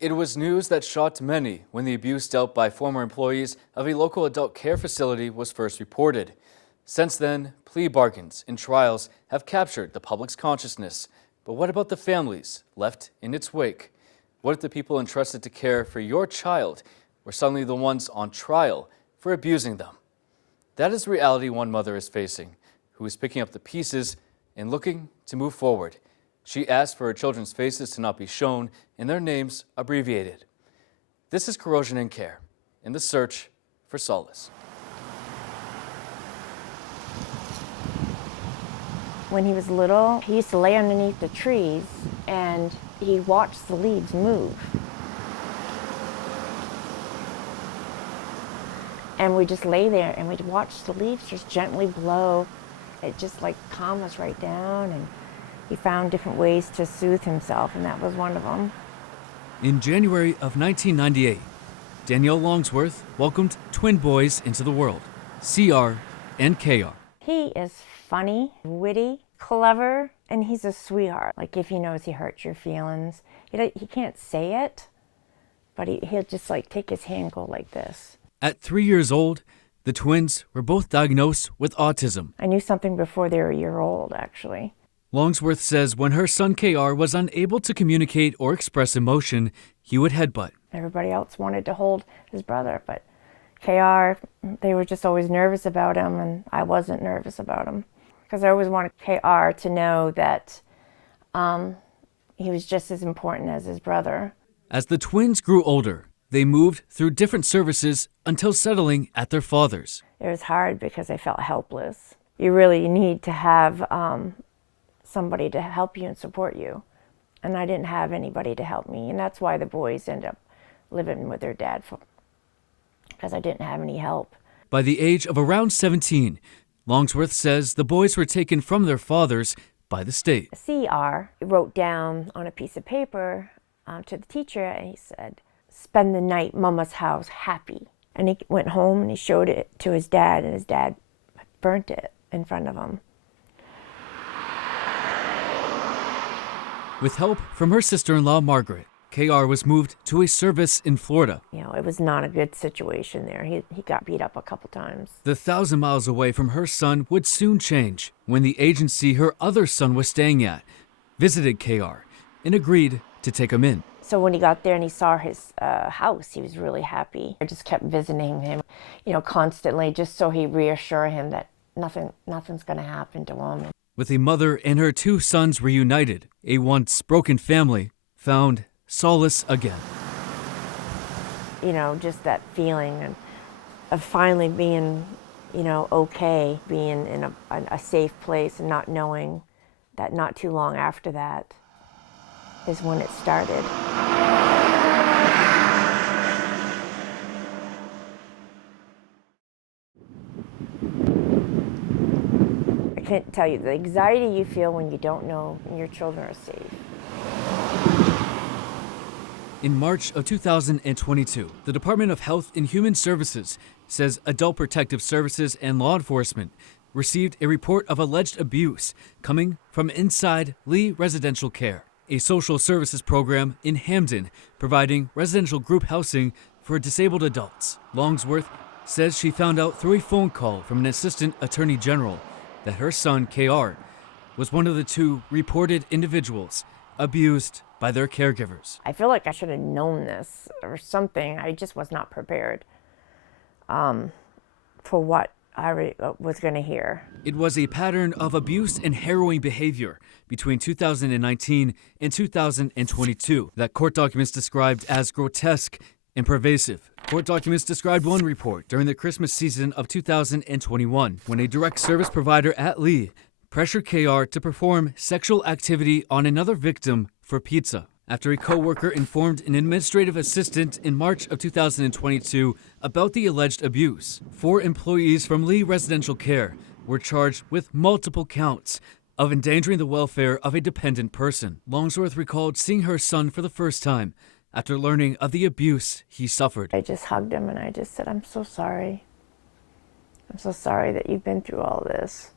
It was news that shocked many when the abuse dealt by former employees of a local adult care facility was first reported. Since then, plea bargains and trials have captured the public's consciousness. But what about the families left in its wake? What if the people entrusted to care for your child were suddenly the ones on trial for abusing them? That is the reality one mother is facing, who is picking up the pieces and looking to move forward. She asked for her children's faces to not be shown and their names abbreviated. This is Corrosion and Care, in the search for solace. When he was little, he used to lay underneath the trees and he watched the leaves move. And we just lay there and we'd watch the leaves just gently blow. It just like calmed us right down, and he found different ways to soothe himself, and that was one of them. In January of 1998, Danielle Longsworth welcomed twin boys into the world, CR and KR. He is funny, witty, clever, and he's a sweetheart. Like if he knows he hurts your feelings, he can't say it, but he'll just like take his hand and go like this. At 3 years old, the twins were both diagnosed with autism. I knew something before they were a year old, actually. Longsworth says when her son KR was unable to communicate or express emotion, he would headbutt. Everybody else wanted to hold his brother, but KR, they were just always nervous about him, and I wasn't nervous about him. Because I always wanted KR to know that he was just as important as his brother. As the twins grew older, they moved through different services until settling at their father's. It was hard because I felt helpless. You really need to have somebody to help you and support you. And I didn't have anybody to help me. And that's why the boys end up living with their dad, because I didn't have any help. By the age of around 17, Longsworth says the boys were taken from their fathers by the state. CR wrote down on a piece of paper to the teacher, and he said, "Spend the night Mama's house happy." And he went home and he showed it to his dad, and his dad burnt it in front of him. With help from her sister-in-law, Margaret, KR was moved to a service in Florida. You know, it was not a good situation there. He got beat up a couple times. The 1,000 miles away from her son would soon change when the agency her other son was staying at visited KR and agreed to take him in. So when he got there and he saw his house, he was really happy. I just kept visiting him, constantly, just so he reassured him that nothing's going to happen to him. With a mother and her 2 sons reunited, a once broken family found solace again. Just that feeling of finally being, okay, being in a safe place, and not knowing that not too long after that is when it started. I can't tell you the anxiety you feel when you don't know your children are safe. In March of 2022, the Department of Health and Human Services says Adult Protective Services and law enforcement received a report of alleged abuse coming from inside Lee Residential Care, a social services program in Hamden providing residential group housing for disabled adults. Longsworth says she found out through a phone call from an assistant attorney general that her son, KR, was one of the 2 reported individuals abused by their caregivers. I feel like I should have known this or something. I just was not prepared for what I was going to hear. It was a pattern of abuse and harrowing behavior between 2019 and 2022 that court documents described as grotesque and pervasive. Court documents described one report during the Christmas season of 2021 when a direct service provider at Lee pressured KR to perform sexual activity on another victim for pizza. After a co-worker informed an administrative assistant in March of 2022 about the alleged abuse, 4 employees from Lee Residential Care were charged with multiple counts of endangering the welfare of a dependent person. Longsworth recalled seeing her son for the first time after learning of the abuse he suffered. I just hugged him and I just said, "I'm so sorry. I'm so sorry that you've been through all this.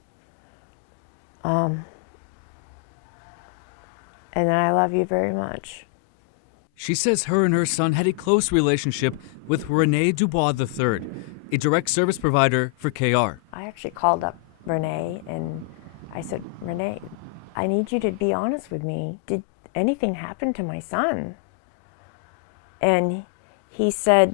And I love you very much." She says her and her son had a close relationship with Rene Dubois III, a direct service provider for KR. I actually called up Renee and I said, Renee, I need you to be honest with me. Did anything happen to my son? And he said,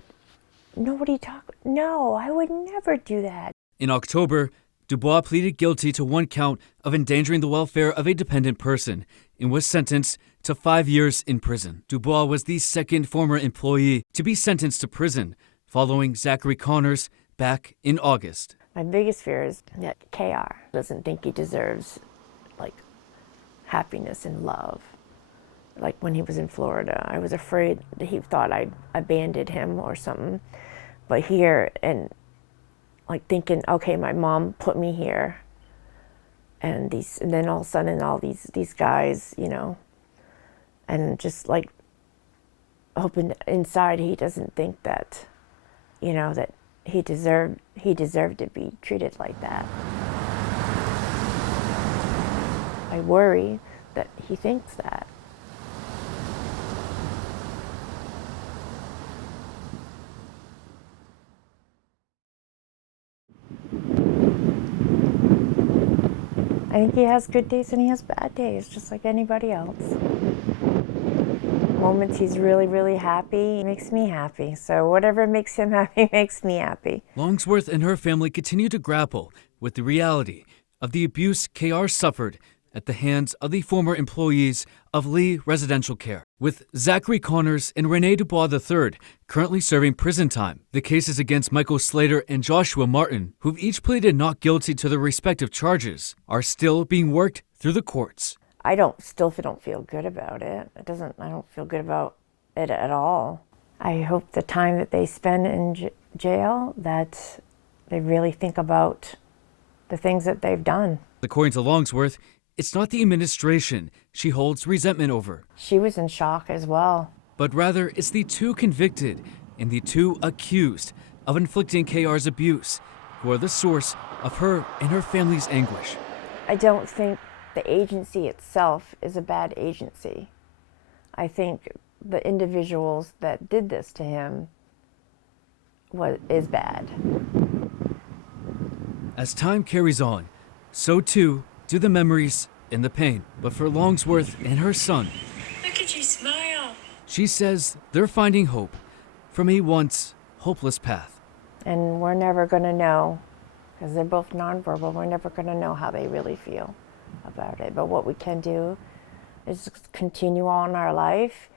no, I would never do that. In October, Dubois pleaded guilty to one count of endangering the welfare of a dependent person and was sentenced to 5 years in prison. Dubois was the second former employee to be sentenced to prison, following Zachary Connors back in August. My biggest fear is that KR doesn't think he deserves, happiness and love. Like when he was in Florida, I was afraid that he thought I'd abandoned him or something. But here, and thinking, okay, my mom put me here, and then all of a sudden all these guys, and just hoping inside he doesn't think that, that he deserved to be treated like that. I worry that he thinks that. I think he has good days and he has bad days, just like anybody else. Moments he's really, really happy makes me happy. So whatever makes him happy makes me happy. Longsworth and her family continue to grapple with the reality of the abuse KR suffered at the hands of the former employees of Lee Residential Care. With Zachary Connors and Rene Dubois III currently serving prison time, the cases against Michael Slater and Joshua Martin, who've each pleaded not guilty to their respective charges, are still being worked through the courts. I still don't feel good about it. I don't feel good about it at all. I hope the time that they spend in jail, that they really think about the things that they've done. According to Longsworth, it's not the administration she holds resentment over. She was in shock as well. But rather, it's the two convicted and the two accused of inflicting KR's abuse who are the source of her and her family's anguish. I don't think the agency itself is a bad agency. I think the individuals that did this to him is bad. As time carries on, so too do the memories and the pain. But for Longsworth and her son, look at you smile. She says they're finding hope from a once hopeless path. And we're never going to know, because they're both nonverbal, we're never going to know how they really feel about it. But what we can do is continue on our life,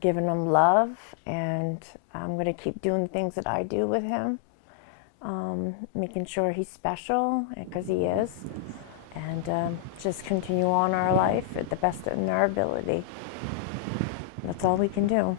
giving them love, and I'm going to keep doing things that I do with him, making sure he's special, because he is, and just continue on our life at the best in our ability. That's all we can do.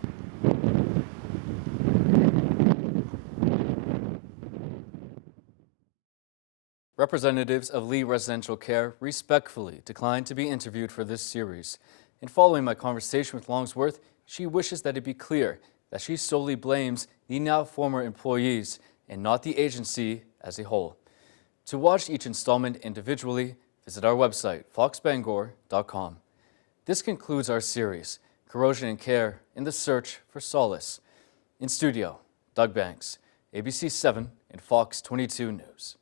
Representatives of Lee Residential Care respectfully declined to be interviewed for this series. In following my conversation with Longsworth, she wishes that it be clear that she solely blames the now former employees and not the agency as a whole. To watch each installment individually, visit our website, foxbangor.com. This concludes our series, Corrosion and Care in the Search for Solace. In studio, Doug Banks, ABC 7 and Fox 22 News.